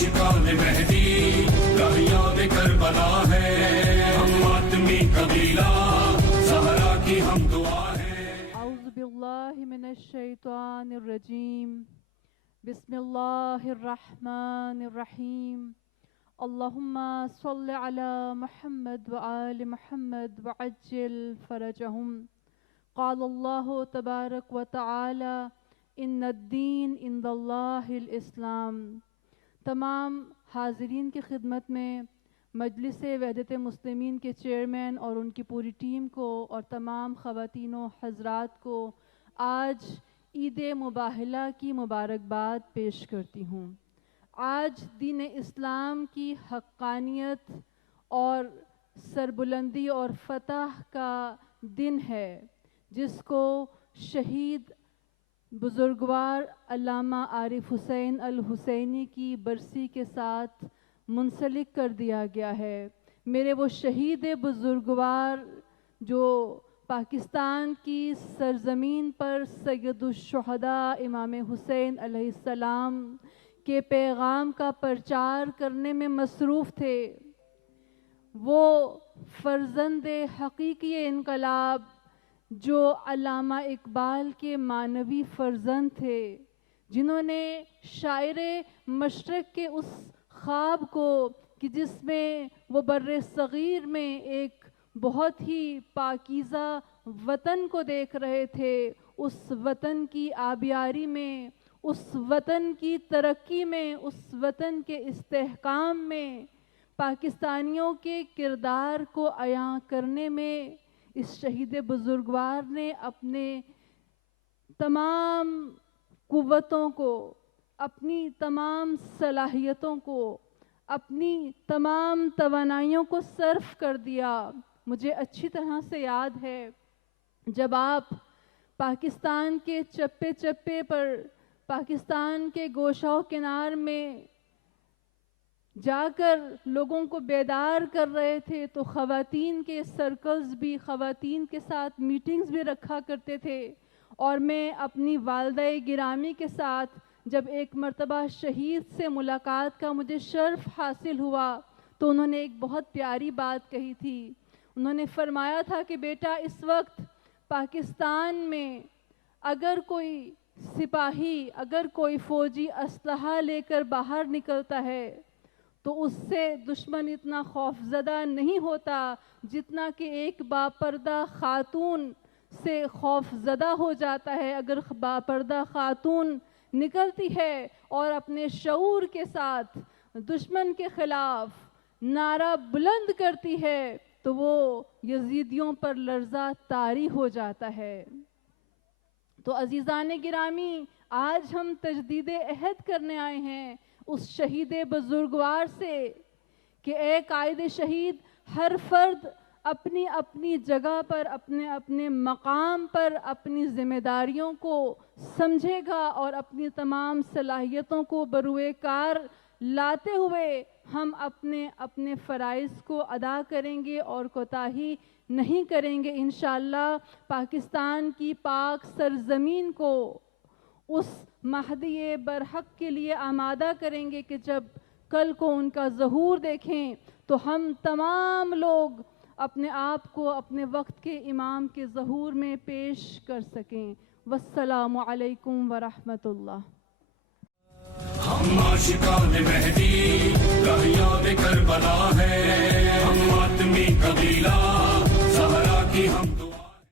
आशिकान Mehdi राहियान Karbala है, हम मातमी कबीला सहरा की हम दुआ है। औज़ु बिल्लाहि मिनश्शैतानिर रजीम। बिस्मिल्लाहिर रहमानिर रहीम। अल्लाहुम्मा सल्लि अला मुहम्मद व आलि मुहम्मद व अज्जिल फरजहुम। क़ाल अल्लाहु तबारक व तआला इन्नद्दीन इंदल्लाहिल इस्लाम। तमाम हाज़रीन की खिदमत में मजलिस वहदत मुस्लिमीन के चेयरमैन और उनकी पूरी टीम को और तमाम ख़वातीनो हज़रात को आज ईद मुबाहला की मुबारकबाद पेश करती हूँ। आज दीन इस्लाम की हक़ानियत और सरबुलंदी और फ़तह का दिन है, जिसको शहीद बुज़ुर्गवार अल्लामा आरिफ हुसैन अल हुसैनी की बरसी के साथ मुंसलिक कर दिया गया है। मेरे वो शहीद बुज़ुर्गवार जो पाकिस्तान की सरज़मीन पर सैयदुश्शुहदा इमाम हुसैन अलैहिस्सलाम के पैगाम का प्रचार करने में मसरूफ़ थे, वो फ़र्ज़ंद हक़ीक़ी इनकलाब जो अल्लामा इकबाल के मानवी फ़र्ज़ंद थे, जिन्होंने शायरे मशरक़ के उस ख्वाब को कि जिसमें वो बर्रे सग़ीर में एक बहुत ही पाकीज़ा वतन को देख रहे थे, उस वतन की आबियारी में, उस वतन की तरक्की में, उस वतन के इस्तेहकाम में, पाकिस्तानियों के किरदार को अयां करने में इस शहीद बुज़ुर्गवार ने अपने तमाम कुव्वतों को, अपनी तमाम सलाहियतों को, अपनी तमाम तवानाइयों को सर्फ कर दिया। मुझे अच्छी तरह से याद है जब आप पाकिस्तान के चप्पे चप्पे पर, पाकिस्तान के गोशाओ किनार में जाकर लोगों को बेदार कर रहे थे, तो ख़वातीन के सर्कल्स भी, ख़वातीन के साथ मीटिंग्स भी रखा करते थे। और मैं अपनी वालिदा गिरामी के साथ जब एक मर्तबा शहीद से मुलाकात का मुझे शर्फ हासिल हुआ, तो उन्होंने एक बहुत प्यारी बात कही थी। उन्होंने फरमाया था कि बेटा, इस वक्त पाकिस्तान में अगर कोई सिपाही, अगर कोई फ़ौजी असलहा लेकर बाहर निकलता है तो उससे दुश्मन इतना खौफज़दा नहीं होता जितना कि एक बापर्दा ख़ातून से खौफज़दा हो जाता है। अगर बापर्दा ख़ातून निकलती है और अपने शऊर के साथ दुश्मन के ख़िलाफ़ नारा बुलंद करती है, तो वो यज़ीदियों पर लर्ज़ा तारी हो जाता है। तो अज़ीज़ान गिरामी, आज हम तजदीद अहद करने आए हैं उस शहीद बुज़ुर्गवार से कि ए कायद शहीद, हर फर्द अपनी अपनी जगह पर, अपने अपने मकाम पर अपनी ज़िम्मेदारियों को समझेगा और अपनी तमाम सलाहियतों को बरूए कार लाते हुए हम अपने अपने फ़राइज़ को अदा करेंगे और कोताही नहीं करेंगे। इंशाअल्लाह पाकिस्तान की पाक सरज़मीन को उस महदी बरहक के लिए आमादा करेंगे कि जब कल को उनका ज़हूर देखें तो हम तमाम लोग अपने आप को अपने वक्त के इमाम के ज़हूर में पेश कर सकें। वस्सलामु अलैकुम व रहमतुल्लाह। हम आशिकान मेहदी